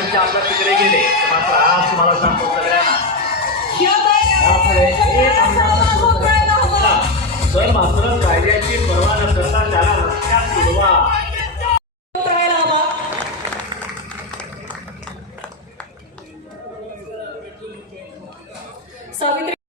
तुमचे आपल्या तिकडे गेले. मात्र आज तुम्हाला सांगतो सगळ्यांना. तर मात्र कायद्याची पर्वा न करता त्याला रस्त्यात सोडवा सावित्री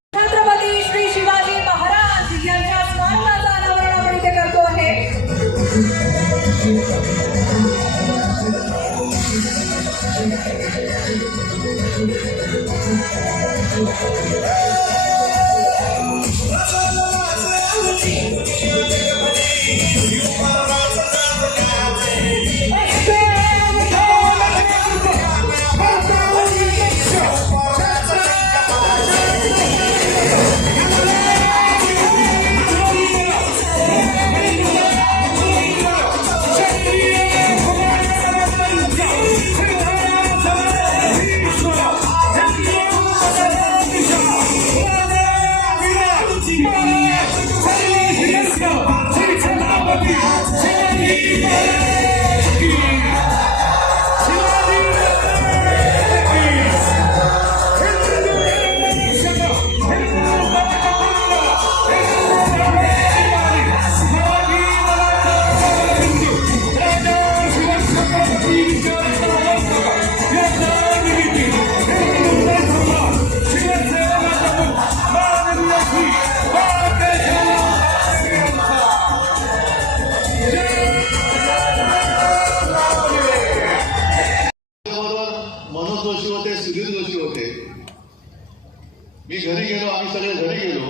मी घरी गेलो आम्ही सगळे घरी गेलो.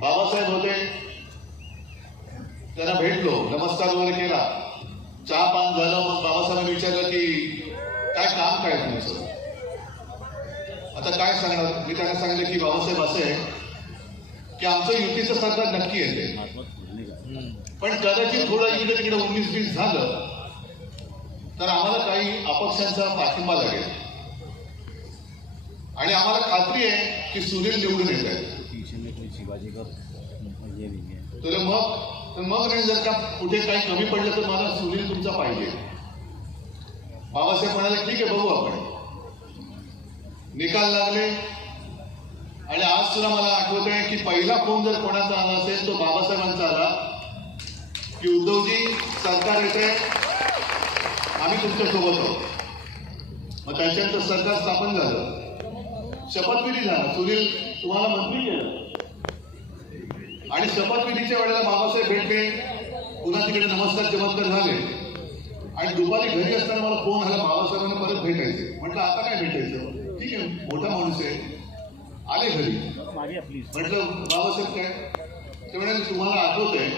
बाबासाहेब होते. त्यांना भेटलो नमस्कार वगैरे केला. चहा पान झालं मग बाबासाहेबांनी विचारलं की काय काम काय तुमचं? आता काय सांगणार? मी त्यांना सांगितलं की बाबासाहेब असं आहे की आमचं युतीचं सरकार नक्की येते. पण कदाचित थोडं इकडे तिकडे उन्नीस बीस झालं तर आम्हाला काही अपक्षांचा पाठिंबा लागेल. आणि आम्हाला खात्री आहे की सुनील निवडून येत आहेत. है तर मग तर मग जर का कुठे काही कमी पडलं तर मला सुनील तुमचा पाहिजे. बाबासाहेब म्हणाले ठीक आहे बघू आपण. निकाल लागले. आणि आज सुद्धा मला आठवत आहे की पहिला फोन जर कोणाचा आला असेल तो बाबासाहेबांचा आला की उद्धवजी सरकार येते आम्ही तुमच्यासोबत आहोत. मग त्याच्यानंतर सरकार स्थापन झालं. शपथविधीला सुनील तुम्हाला मंत्री केलं आणि शपथविधीच्या वेळेला बाबासाहेब भेटले. पुन्हा तिकडे नमस्कार चमत्कार झाले. आणि दुपारी घरी असताना मला फोन आला बाबासाहेबांना परत भेटायचे. म्हटलं आता काय भेटायचं? ठीक आहे मोठा माणूस आहे. आले घरी. म्हटलं बाबासाहेब काय? ते म्हणाले तुम्हाला आठवत आहे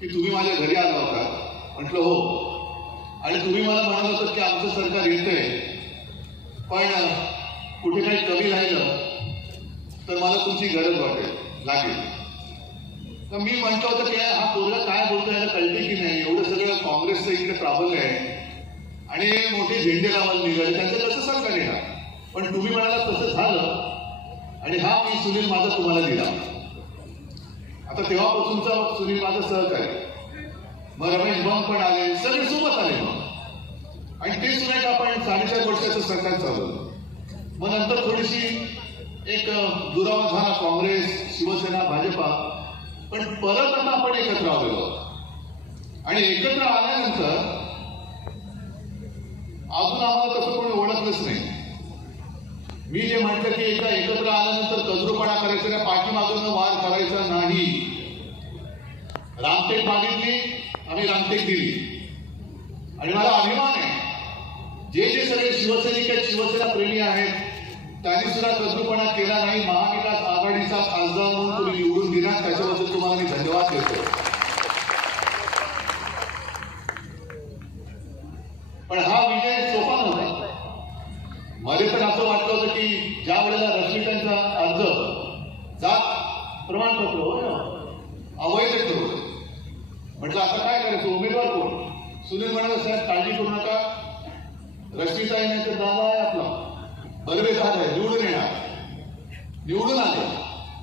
की तुम्ही माझ्या घरी आला होता. म्हटलं हो. आणि तुम्ही मला म्हणाल होतं की आमचं सरकार येतंय. पण कुठे काही कमी राहिलं तर मला तुमची गरज वाटेल लागेल. तर मी म्हणतो होतं की हा पोरगा काय बोलतो याला कळते की नाही? एवढं सगळं काँग्रेसचं इकडे प्राबल्य आहे. आणि मोठे झेंडे लावायला निघाले. त्यांचं कसं सरकार येणार पण तुम्ही म्हणाला तसं झालं. आणि हा मी सुनील माझा तुम्हाला दिला आता तेव्हापासूनचा सुनील माझा सहकारी मग रमेश बंग पण आले. सगळे सोबत आले मग. आणि ते सुद्धा आपण साडेचार वर्षाचं सरकार चालवलं. मग नंतर थोडीशी एक दुरावा झाला काँग्रेस शिवसेना भाजपा. पण परत आता आपण एकत्र आलेलो आहोत. आणि एकत्र आल्यानंतर अजून आम्हाला तसं कोणी ओळखलंच नाही. मी जे म्हटलं की एकदा एकत्र आल्यानंतर तज्रुपणा करायचा नाही पाठीमागून वार करायचा नाही. रामटेक मागितली आम्ही रामटेक दिली. आणि मला अभिमान आहे. जे जे सगळे शिवसैनिक आहेत शिवसेना प्रेमी आहेत त्यांनी सुद्धा तज्रुपणा केला नाही. महाविकास आघाडीचा खासदार म्हणून तुम्ही निवडून दिला त्याच्याबद्दल तुम्हाला मी धन्यवाद देतो पण हा विजय सोपा नव्हता मध्ये तर असं वाटलं होतं की ज्या वेळेला रश्मिकांचा अर्ज जात प्रमाणपत्र हो ना अवैध करू म्हटलं आता काय करायचं उमेदवार कोण सुनील म्हणाला साहेब काळजी करू नका रश्मिता येण्याचा दावा आहे आपला बर्वे निवडून येणार. निवडून आले.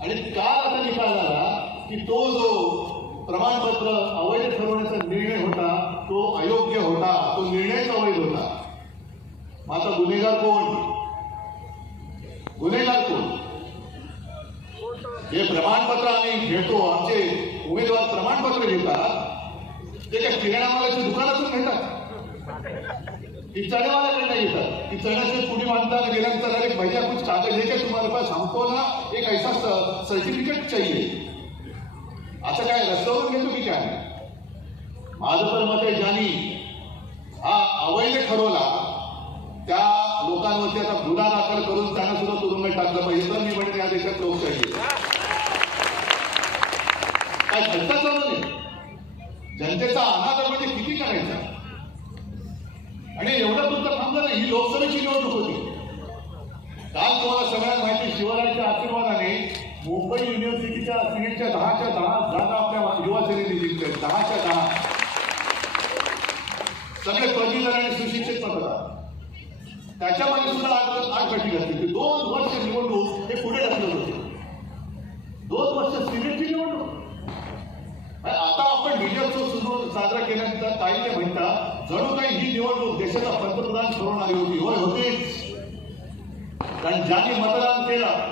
आणि काय आता निकाल आला की तो जो प्रमाणपत्र अवैध ठरवण्याचा निर्णय होता तो अयोग्य होता तो निर्णयच अवैध होता. माझा गुन्हेगार कोण? गुन्हेगार कोण? हे प्रमाणपत्र आम्ही घेतो आमचे उमेदवार प्रमाणपत्र घेतात ते काय किराणा मालाच्या दुकानातून घेतात की नाही येतात की चण्याचे पुढे मानताना गेल्यानंतर अरे भैया कुछ कागज है क्या तुम्हारे पास हमको ना एक ऐसा सर्टिफिकेट चाहिए. असं काय रस्त्यावरून घेतो की काय? माझं तर मत आहे ज्यांनी हा अवैध ठरवला त्या लोकांवरती आता गुन्हा दाखल करून त्यांना सुद्धा तुरुंगात टाकलं पाहिजे. तर मी म्हणते या देशात लोकशाही सगळ्यांना माहिती शिवरायांच्या आशीर्वादाने मुंबई युनिव्हर्सिटीच्या सिनेटच्या दहाच्या दहा जागा आपल्या युवा सेनेने जिंकल्या. दहाच्या दहा. सगळे पदवीधर आणि सुशिक्षित मतदार त्याच्यामध्ये सुद्धा आज आठ गटी घातली. दोन वर्ष निवडणूक हे पुढे ढकलत होते. दोन वर्ष सिनेटची निवडणूक. आता आपण विजयोत्सव सुरू साजरा केल्यानंतर काही ते म्हणतात जणू काही ही निवडणूक देशाचा पंतप्रधान ठरवून आली होती. होय होतीच. कारण ज्यांनी मतदान केलं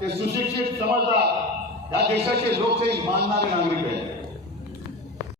ते सुशिक्षित समजदार या देशाचे लोकशाही मानणारे नागरिक आहेत.